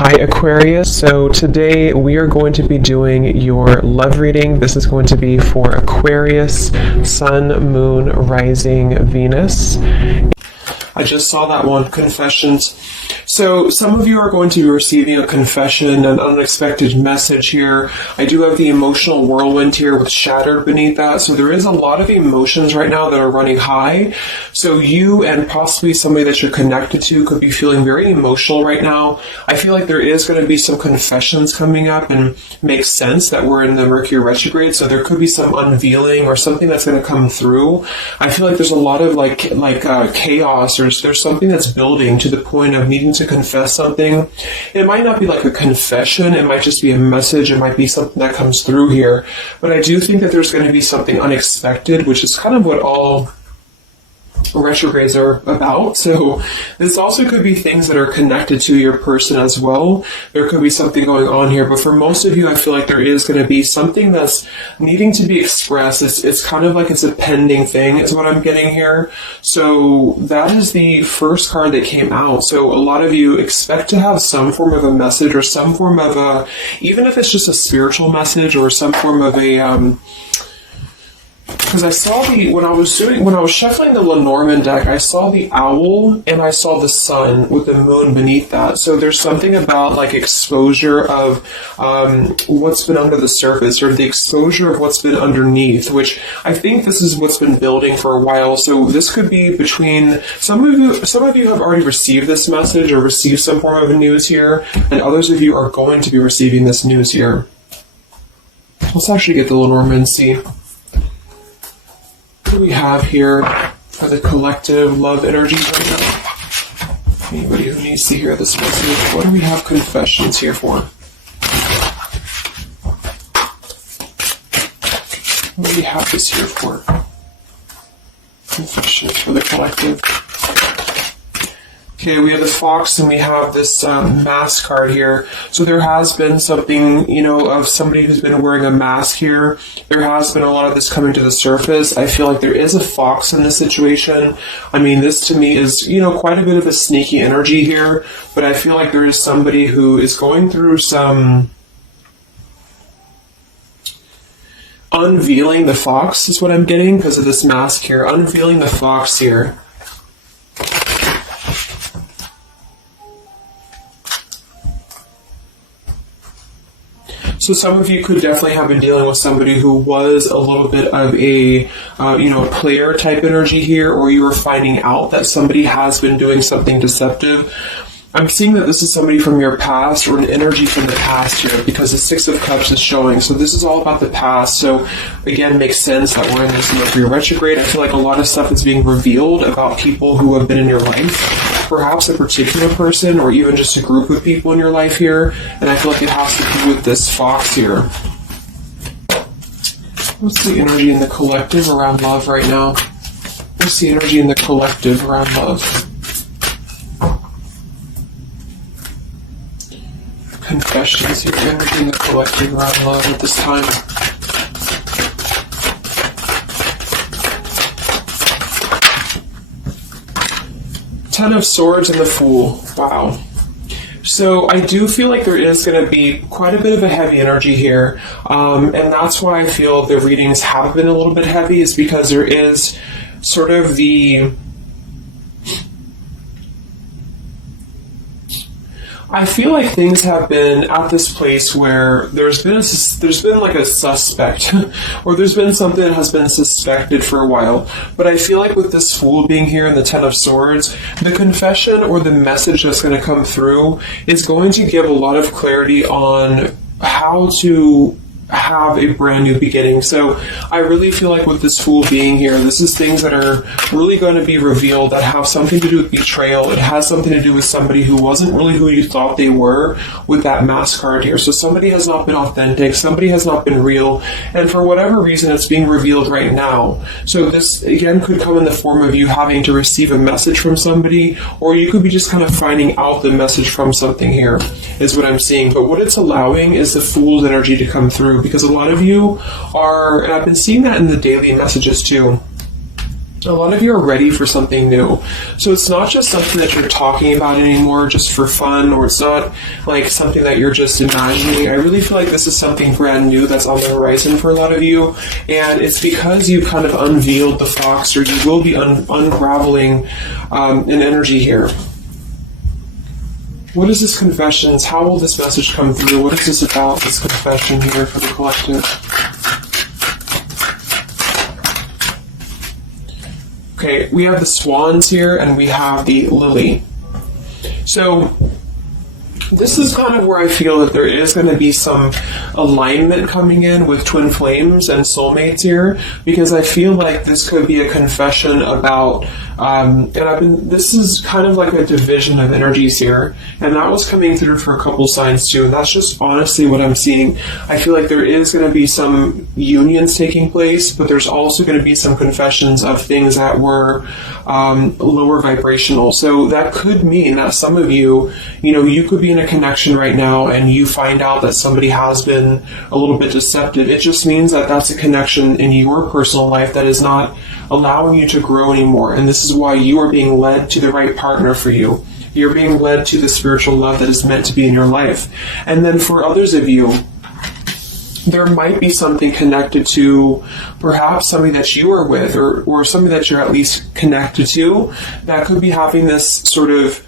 Hi Aquarius, so today we are going to be doing your love reading. This is going to be for Aquarius, Sun, Moon, Rising, Venus. I just saw that one, confessions. So some of you are going to be receiving a confession, an unexpected message here. I do have the emotional whirlwind here with shattered beneath that. So there is a lot of emotions right now that are running high. So you and possibly somebody that you're connected to could be feeling very emotional right now. I feel like there is going to be some confessions coming up, and makes sense that we're in the Mercury retrograde. So there could be some unveiling or something that's going to come through. I feel like there's a lot of chaos, or there's something that's building to the point of needing to confess something. It might not be like a confession, it might just be a message, it might be something that comes through here. But I do think that there's going to be something unexpected, which is kind of what all retrogrades are about. So this also could be things that are connected to your person as well. There could be something going on here, but for most of you, I feel like there is going to be something that's needing to be expressed. It's kind of like it's a pending thing is what I'm getting here. So that is the first card that came out. So a lot of you expect to have some form of a message, or some form of a, even if it's just a spiritual message, or some form of a because I saw when I was shuffling the Lenormand deck, I saw the owl and I saw the sun with the moon beneath that. So there's something about like exposure of what's been under the surface, or the exposure of what's been underneath, which I think this is what's been building for a while. So this could be between some of you have already received this message or received some form of news here, and others of you are going to be receiving this news here. Let's actually get the Lenormand and see. What do we have here for the collective love energies right now? Anybody who needs to hear this message, what do we have confessions here for? What do we have this here for? Confessions for the collective. Okay, we have the fox and we have this mask card here. So there has been something, of somebody who's been wearing a mask here. There has been a lot of this coming to the surface. I feel like there is a fox in this situation. I mean, this to me is, quite a bit of a sneaky energy here. But I feel like there is somebody who is going through some unveiling the fox is what I'm getting because of this mask here. Unveiling the fox here. So some of you could definitely have been dealing with somebody who was a little bit of a, player type energy here, or you were finding out that somebody has been doing something deceptive. I'm seeing that this is somebody from your past, or an energy from the past here, because the Six of Cups is showing. So this is all about the past. So again, makes sense that we're in this Mercury retrograde. I feel like a lot of stuff is being revealed about people who have been in your life. Perhaps a particular person, or even just a group of people in your life here. And I feel like it has to do with this fox here. What's the energy in the collective around love right now? What's the energy in the collective around love? Confessions here, energy in the collective around love at this time. Ten of Swords and the Fool. Wow. So I do feel like there is going to be quite a bit of a heavy energy here. And that's why I feel the readings have been a little bit heavy, is because there is sort of the... I feel like things have been at this place where there's been like a suspect, or there's been something that has been suspected for a while. But I feel like with this Fool being here in the Ten of Swords, the confession or the message that's going to come through is going to give a lot of clarity on how to have a brand new beginning. So I really feel like with this Fool being here, this is things that are really going to be revealed that have something to do with betrayal. It has something to do with somebody who wasn't really who you thought they were with that mask card here. So somebody has not been authentic, somebody has not been real, and for whatever reason it's being revealed right now. So this again could come in the form of you having to receive a message from somebody, or you could be just kind of finding out the message from something here, is what I'm seeing. But what it's allowing is the Fool's energy to come through, because a lot of you are, and I've been seeing that in the daily messages too, A lot of you are ready for something new. So it's not just something that you're talking about anymore just for fun, or it's not like something that you're just imagining. I really feel like this is something brand new that's on the horizon for a lot of you. And it's because you kind of unveiled the fox, or you will be unraveling an energy here. What is this confessions? How will this message come through? What is this about, this confession here for the collective? Okay, we have the swans here, and we have the lily. So this is kind of where I feel that there is going to be some alignment coming in with twin flames and soulmates here, because I feel like this could be a confession about, this is kind of like a division of energies here, and that was coming through for a couple signs too, and that's just honestly what I'm seeing. I feel like there is going to be some unions taking place, but there's also going to be some confessions of things that were lower vibrational. So that could mean that some of you, you could be in a connection right now and you find out that somebody has been a little bit deceptive. It just means that that's a connection in your personal life that is not allowing you to grow anymore. And this is why you are being led to the right partner for you. You're being led to the spiritual love that is meant to be in your life. And then for others of you, there might be something connected to perhaps somebody that you are with, or somebody that you're at least connected to, that could be having this sort of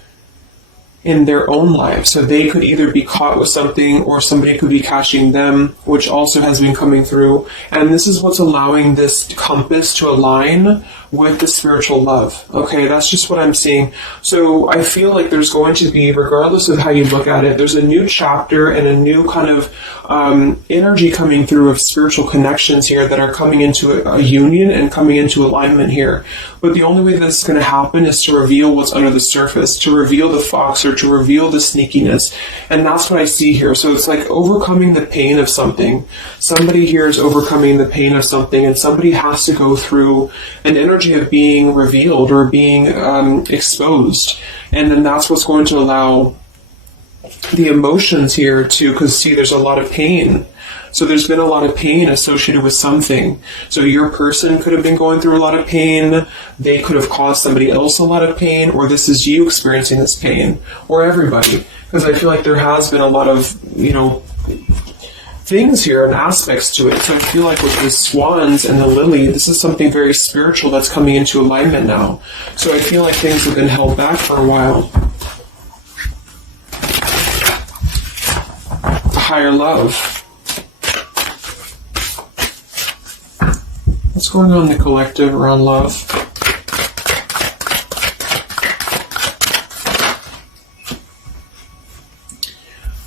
in their own life. So they could either be caught with something, or somebody could be catching them, which also has been coming through. And this is what's allowing this compass to align with the spiritual love. Okay, that's just what I'm seeing. So I feel like there's going to be, regardless of how you look at it, there's a new chapter and a new kind of energy coming through of spiritual connections here that are coming into a union and coming into alignment here. But the only way that's going to happen is to reveal what's under the surface, to reveal the fox, or to reveal the sneakiness. And that's what I see here. So it's like overcoming the pain of something. Somebody here is overcoming the pain of something, and somebody has to go through an energy of being revealed or being exposed. And then that's what's going to allow the emotions here to, because see, there's a lot of pain. So there's been a lot of pain associated with something. So your person could have been going through a lot of pain. They could have caused somebody else a lot of pain, or this is you experiencing this pain, or everybody. Because I feel like there has been a lot of, things here and aspects to it. So I feel like with the swans and the lily, this is something very spiritual that's coming into alignment now. So I feel like things have been held back for a while. Higher love. What's going on in the collective around love?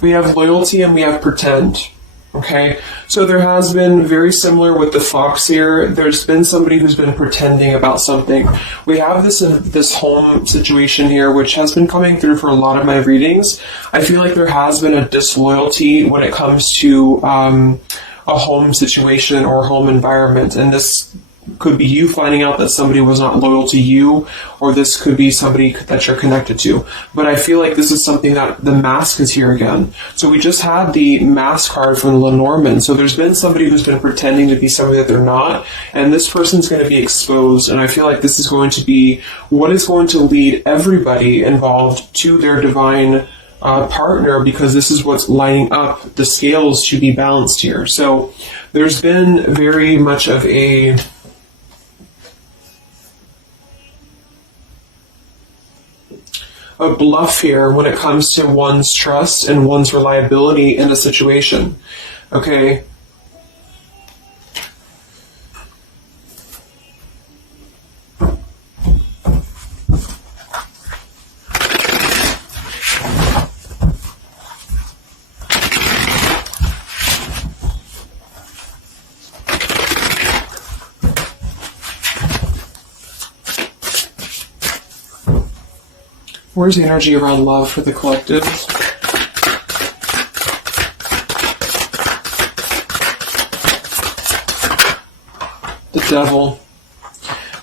We have loyalty and we have pretend. Okay, so there has been, very similar with the fox here, there's been somebody who's been pretending about something. We have this home situation here, which has been coming through for a lot of my readings. I feel like there has been a disloyalty when it comes to a home situation or home environment, and this could be you finding out that somebody was not loyal to you, or this could be somebody that you're connected to. But I feel like this is something that the mask is here again. So we just had the mask card from Lenormand. So there's been somebody who's been pretending to be somebody that they're not, and this person's going to be exposed. And I feel like this is going to be what is going to lead everybody involved to their divine partner, because this is what's lining up the scales to be balanced here. So there's been very much of a bluff here when it comes to one's trust and one's reliability in a situation. Okay. Where's the energy around love for the collective? The devil.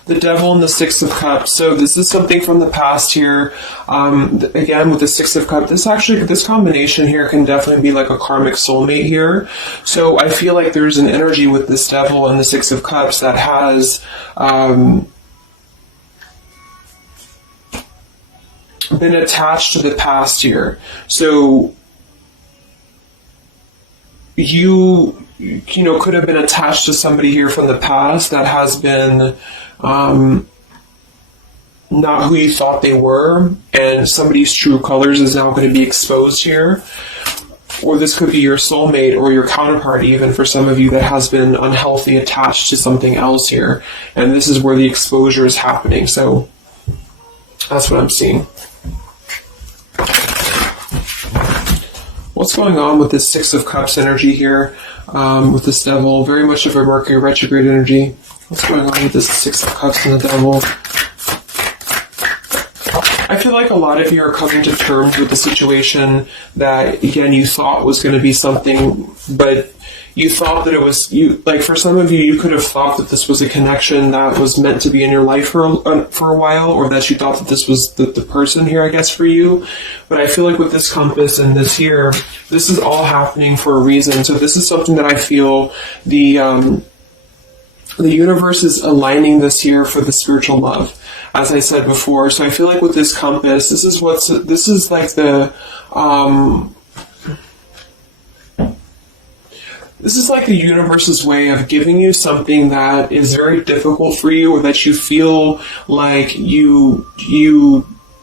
The devil and the Six of Cups. So this is something from the past here. Again, with the Six of Cups, this combination here can definitely be like a karmic soulmate here. So I feel like there's an energy with this devil and the Six of Cups that has been attached to the past here. So you know, could have been attached to somebody here from the past that has been not who you thought they were, and somebody's true colors is now going to be exposed here. Or this could be your soulmate or your counterpart, even for some of you, that has been unhealthy attached to something else here. And this is where the exposure is happening. So that's what I'm seeing. What's going on with this Six of Cups energy here, with this Devil? Very much of a Mercury retrograde energy. What's going on with this Six of Cups and the Devil? I feel like a lot of you are coming to terms with the situation that, again, you thought was going to be something, but you thought that it was, like for some of you, you could have thought that this was a connection that was meant to be in your life for a while, or that you thought that this was the person here, I guess, for you. But I feel like with this compass and this here, this is all happening for a reason. So this is something that I feel the universe is aligning this here for the spiritual love, as I said before. So I feel like with this compass, this is like the this is like the universe's way of giving you something that is very difficult for you, or that you feel like you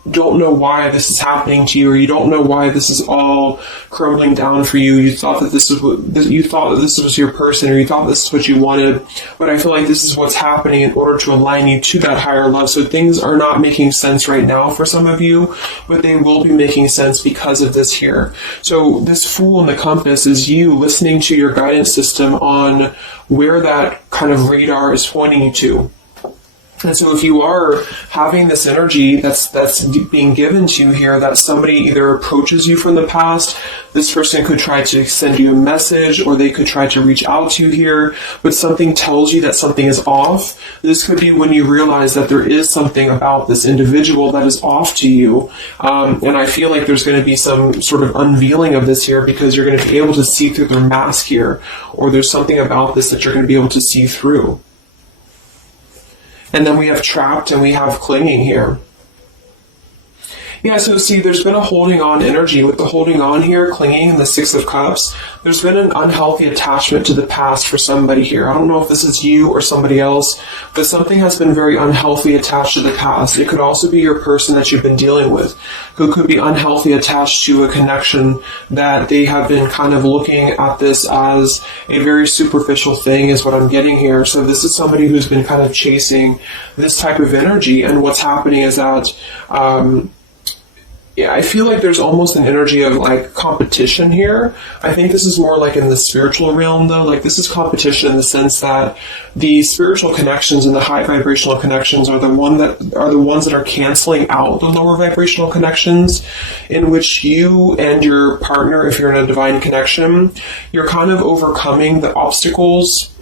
don't know why this is happening to you, or you don't know why this is all crumbling down for you. You thought that this was your person, or you thought this is what you wanted, but I feel like this is what's happening in order to align you to that higher love. So things are not making sense right now for some of you, but they will be making sense because of this here. So this Fool in the compass is you listening to your guidance system on where that kind of radar is pointing you to. And so if you are having this energy that's being given to you here, that somebody either approaches you from the past, this person could try to send you a message, or they could try to reach out to you here, but something tells you that something is off. This could be when you realize that there is something about this individual that is off to you. And I feel like there's going to be some sort of unveiling of this here, because you're going to be able to see through their mask here, or there's something about this that you're going to be able to see through. And then we have trapped and we have clinging here. Yeah, so see, there's been a holding on energy. With the holding on here, clinging, and the Six of Cups, there's been an unhealthy attachment to the past for somebody here. I don't know if this is you or somebody else, but something has been very unhealthy attached to the past. It could also be your person that you've been dealing with, who could be unhealthy attached to a connection that they have been kind of looking at this as a very superficial thing, is what I'm getting here. So this is somebody who's been kind of chasing this type of energy, and what's happening is that yeah, I feel like there's almost an energy of like competition here. I think this is more like in the spiritual realm, though. Like this is competition in the sense that the spiritual connections and the high vibrational connections are the ones that are canceling out the lower vibrational connections, in which you and your partner, if you're in a divine connection, you're kind of overcoming the obstacles,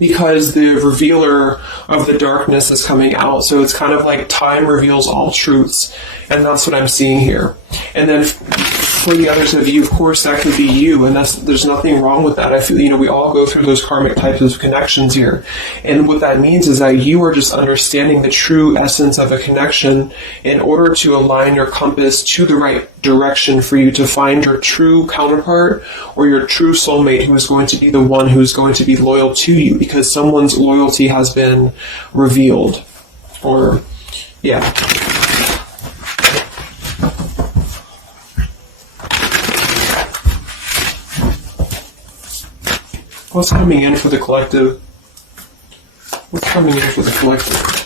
because the revealer of the darkness is coming out. So it's kind of like time reveals all truths, and that's what I'm seeing here. And then for the others of you, of course, that could be you, and there's nothing wrong with that. I feel, we all go through those karmic types of connections here, and what that means is that you are just understanding the true essence of a connection in order to align your compass to the right direction for you to find your true counterpart, or your true soulmate, who is going to be the one who is going to be loyal to you, because someone's loyalty has been revealed. Or, yeah. What's coming in for the collective? What's coming in for the collective?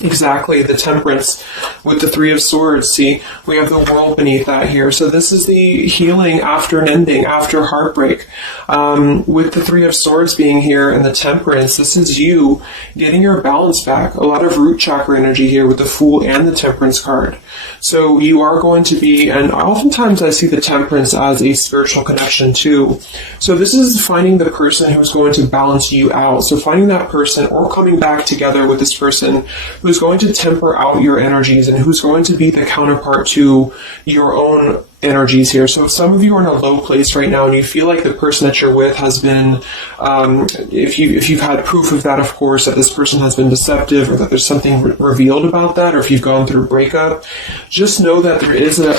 Exactly, the Temperance with the Three of Swords. See, we have the World beneath that here. So this is the healing after an ending, after heartbreak. With the Three of Swords being here and the Temperance, this is you getting your balance back. A lot of root chakra energy here with the Fool and the Temperance card. So you are going to be, and oftentimes I see the Temperance as a spiritual connection too. So this is finding the person who's going to balance you out. So finding that person, or coming back together with this person who's going to temper out your energies and who's going to be the counterpart to your own energies here. So if some of you are in a low place right now and you feel like the person that you're with has been, if you've had proof of that, of course, that this person has been deceptive or that there's something revealed about that, or if you've gone through a breakup, just know that there is a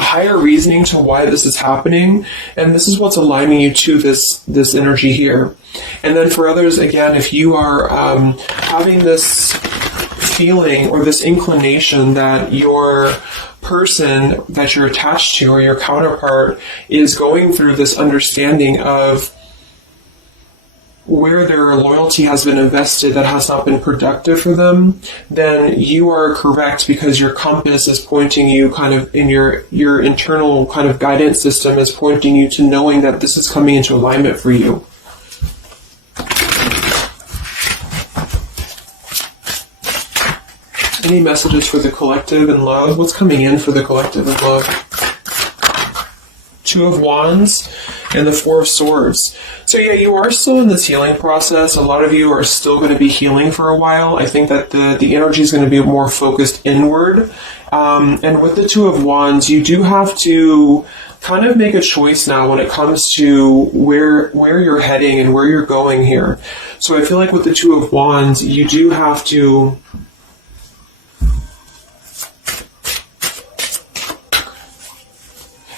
higher reasoning to why this is happening, and this is what's aligning you to this energy here. And then for others, again, if you are having this feeling or this inclination that your person that you're attached to or your counterpart is going through this understanding of where their loyalty has been invested that has not been productive for them, then you are correct, because your compass is pointing you kind of in your internal kind of guidance system is pointing you to knowing that this is coming into alignment for you. Any messages for the collective and love? What's coming in for the collective and love? Two of Wands and the Four of Swords. So yeah, you are still in this healing process. A lot of you are still going to be healing for a while. I think that the energy is going to be more focused inward. And with the Two of Wands, you do have to kind of make a choice now when it comes to where you're heading and where you're going here. So I feel like with the Two of Wands, you do have to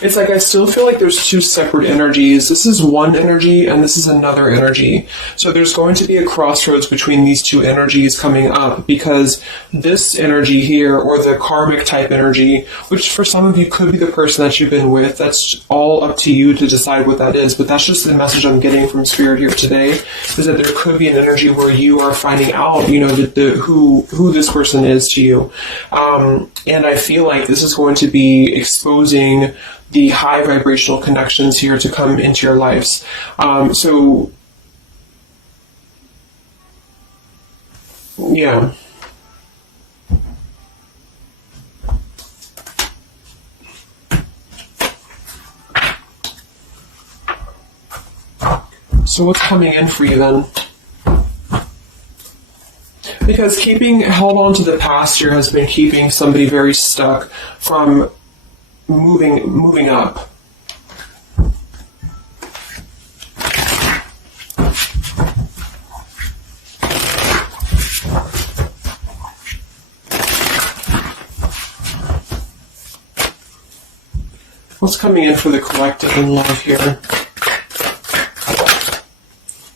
it's like I still feel like there's two separate energies. This is one energy and this is another energy. So there's going to be a crossroads between these two energies coming up, because this energy here, or the karmic type energy, which for some of you could be the person that you've been with, that's all up to you to decide what that is. But that's just the message I'm getting from Spirit here today, is that there could be an energy where you are finding out, who this person is to you. And I feel like this is going to be exposing the high vibrational connections here to come into your lives. So, yeah. So what's coming in for you then? Because held on to the past here has been keeping somebody very stuck from moving up. What's coming in for the collective and love here?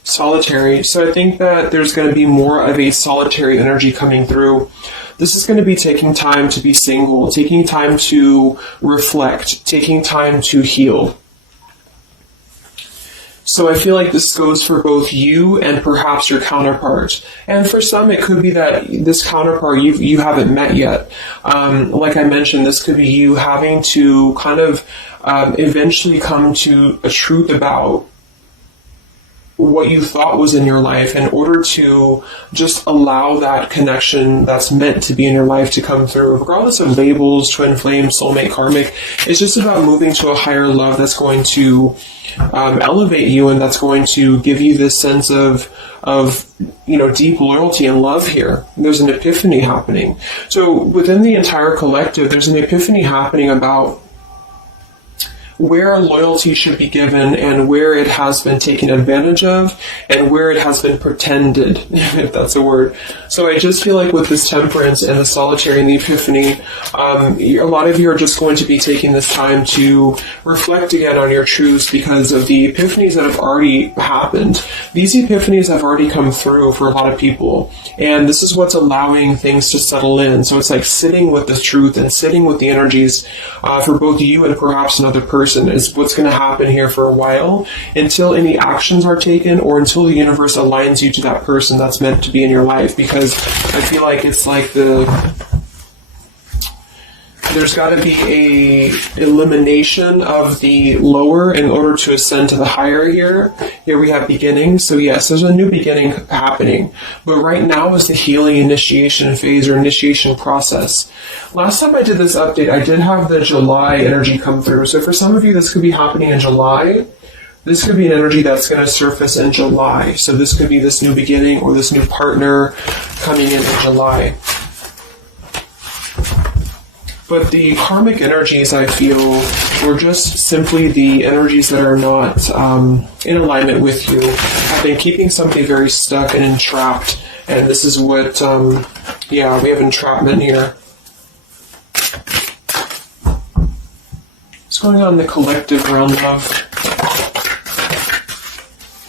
Solitary. So I think that there's going to be more of a solitary energy coming through. This is going to be taking time to be single, taking time to reflect, taking time to heal. So I feel like this goes for both you and perhaps your counterpart. And for some, it could be that this counterpart you haven't met yet. Like I mentioned, this could be you having to kind of eventually come to a truth about what you thought was in your life in order to just allow that connection that's meant to be in your life to come through. Regardless of labels, twin flame, soulmate, karmic, it's just about moving to a higher love that's going to elevate you, and that's going to give you this sense of deep loyalty and love here. There's an epiphany happening. So within the entire collective, there's an epiphany happening about where loyalty should be given and where it has been taken advantage of and where it has been pretended, if that's a word. So I just feel like with this temperance and the solitary and the epiphany, a lot of you are just going to be taking this time to reflect again on your truths because of the epiphanies that have already happened. These epiphanies have already come through for a lot of people, and this is what's allowing things to settle in. So it's like sitting with the truth and sitting with the energies for both you and perhaps another person is what's going to happen here for a while, until any actions are taken or until the universe aligns you to that person that's meant to be in your life. Because I feel like it's like there's got to be a elimination of the lower in order to ascend to the higher here. Here we have beginning. So yes, there's a new beginning happening. But right now is the healing initiation phase or initiation process. Last time I did this update, I did have the July energy come through. So for some of you, this could be happening in July. This could be an energy that's going to surface in July. So this could be this new beginning or this new partner coming in July. But the karmic energies, I feel, were just simply the energies that are not in alignment with you. Have been keeping somebody very stuck and entrapped. And this is what, yeah, we have entrapment here. What's going on in the collective realm of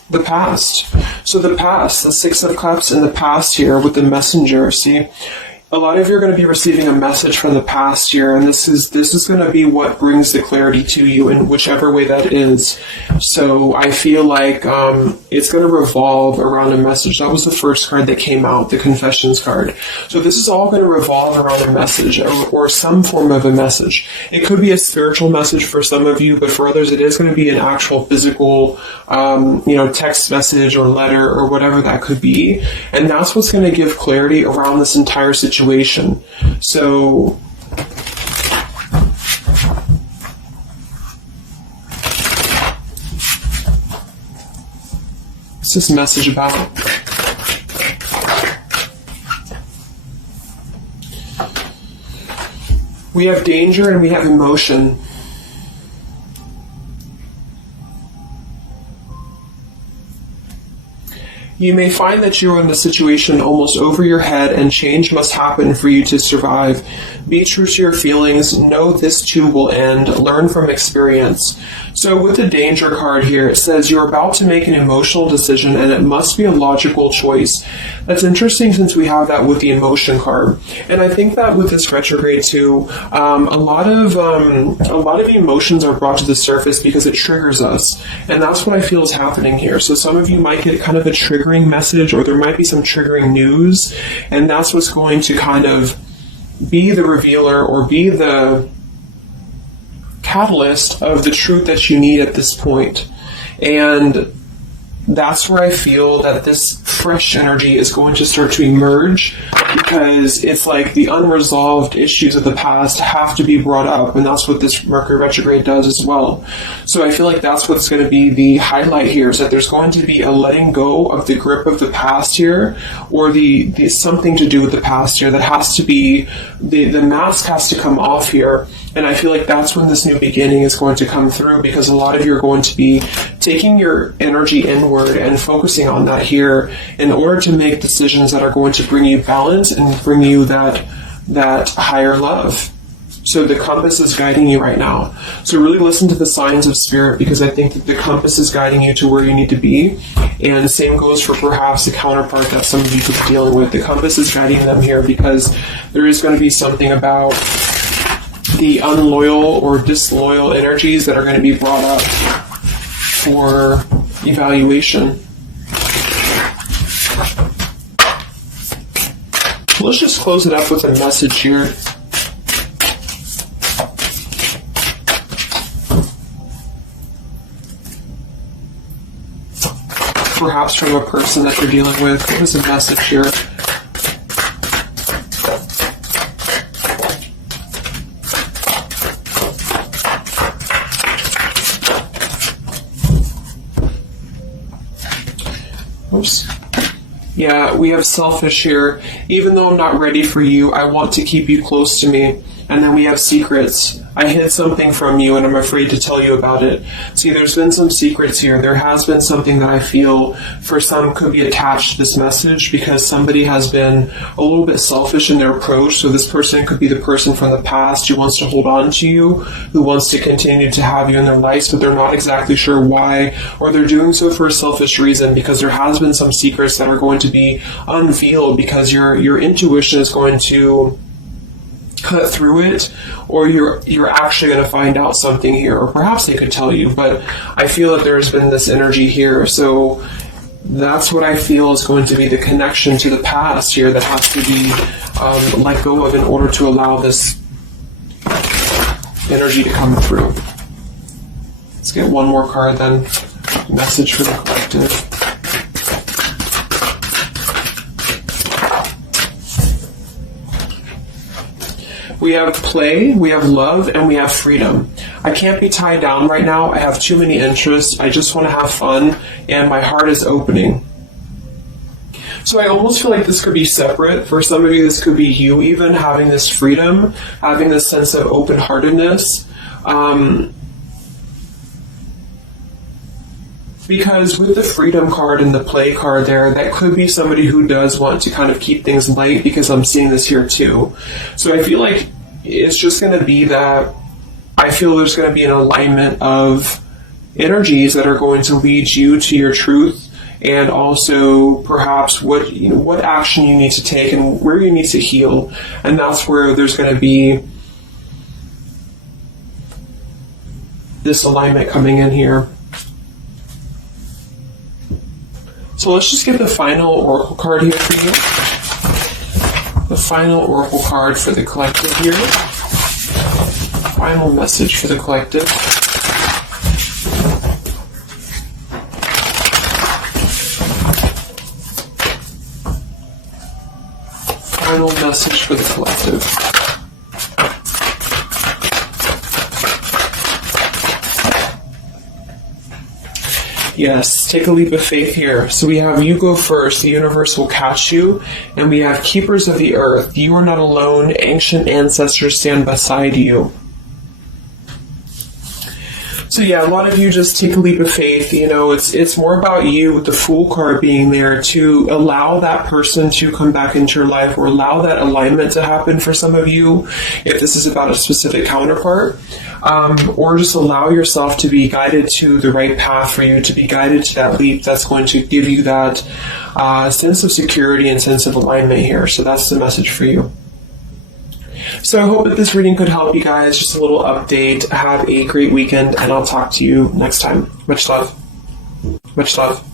the past? So the past, the Six of Cups in the past here with the Messenger, see? A lot of you are going to be receiving a message from the past here, and this is going to be what brings the clarity to you in whichever way that is. So I feel like it's going to revolve around a message. That was the first card that came out, the Confessions card. So this is all going to revolve around a message or some form of a message. It could be a spiritual message for some of you, but for others it is going to be an actual physical text message or letter or whatever that could be. And that's what's going to give clarity around this entire situation. So what's this message about? We have danger and we have emotion. You may find that you are in a situation almost over your head and change must happen for you to survive. Be true to your feelings. Know this too will end. Learn from experience. So with the danger card here, it says you're about to make an emotional decision and it must be a logical choice. That's interesting since we have that with the emotion card. And I think that with this retrograde too, a lot of emotions are brought to the surface because it triggers us. And that's what I feel is happening here. So some of you might get kind of a triggering message, or there might be some triggering news, and that's what's going to kind of be the revealer or be the catalyst of the truth that you need at this point. And that's where I feel that this fresh energy is going to start to emerge, because it's like the unresolved issues of the past have to be brought up, and that's what this Mercury retrograde does as well. So I feel like that's what's going to be the highlight here, is that there's going to be a letting go of the grip of the past here, or the something to do with the past here that has to be, the mask has to come off here. And I feel like that's when this new beginning is going to come through, because a lot of you are going to be taking your energy inward and focusing on that here in order to make decisions that are going to bring you balance and bring you that higher love. So the compass is guiding you right now. So really listen to the signs of spirit, because I think that the compass is guiding you to where you need to be. And the same goes for perhaps the counterpart that some of you could be dealing with. The compass is guiding them here because there is going to be something about the unloyal or disloyal energies that are going to be brought up for evaluation. Let's just close it up with a message here. Perhaps from a person that you're dealing with. What is a message here? Oops. Yeah, we have selfish here. Even though I'm not ready for you, I want to keep you close to me. And then we have secrets. I hid something from you and I'm afraid to tell you about it. See, there's been some secrets here. There has been something that I feel for some could be attached to this message, because somebody has been a little bit selfish in their approach. So this person could be the person from the past who wants to hold on to you, who wants to continue to have you in their lives, but they're not exactly sure why, or they're doing so for a selfish reason, because there has been some secrets that are going to be unveiled, because your intuition is going to cut through it, or you're actually going to find out something here, or perhaps they could tell you, but I feel that there's been this energy here. So that's what I feel is going to be the connection to the past here that has to be let go of in order to allow this energy to come through. Let's get one more card then. Message for the collective. We have play, we have love, and we have freedom. I can't be tied down right now. I have too many interests. I just want to have fun, and my heart is opening. So I almost feel like this could be separate. For some of you, this could be you even having this freedom, having this sense of open-heartedness. Because with the freedom card and the play card there, that could be somebody who does want to kind of keep things light, because I'm seeing this here too. So I feel like it's just going to be that I feel there's going to be an alignment of energies that are going to lead you to your truth, and also perhaps what action you need to take and where you need to heal. And that's where there's going to be this alignment coming in here. So let's just get the final oracle card here for you. The final oracle card for the collective here. Final message for the collective. Final message for the collective. Yes, take a leap of faith here. So we have you go first, the universe will catch you. And we have keepers of the earth. You are not alone. Ancient ancestors stand beside you. So yeah, a lot of you just take a leap of faith. You know, it's more about you with the Fool card being there to allow that person to come back into your life, or allow that alignment to happen for some of you, if this is about a specific counterpart, or just allow yourself to be guided to the right path for you, to be guided to that leap that's going to give you that sense of security and sense of alignment here. So that's the message for you. So I hope that this reading could help you guys. Just a little update. Have a great weekend, and I'll talk to you next time. Much love. Much love.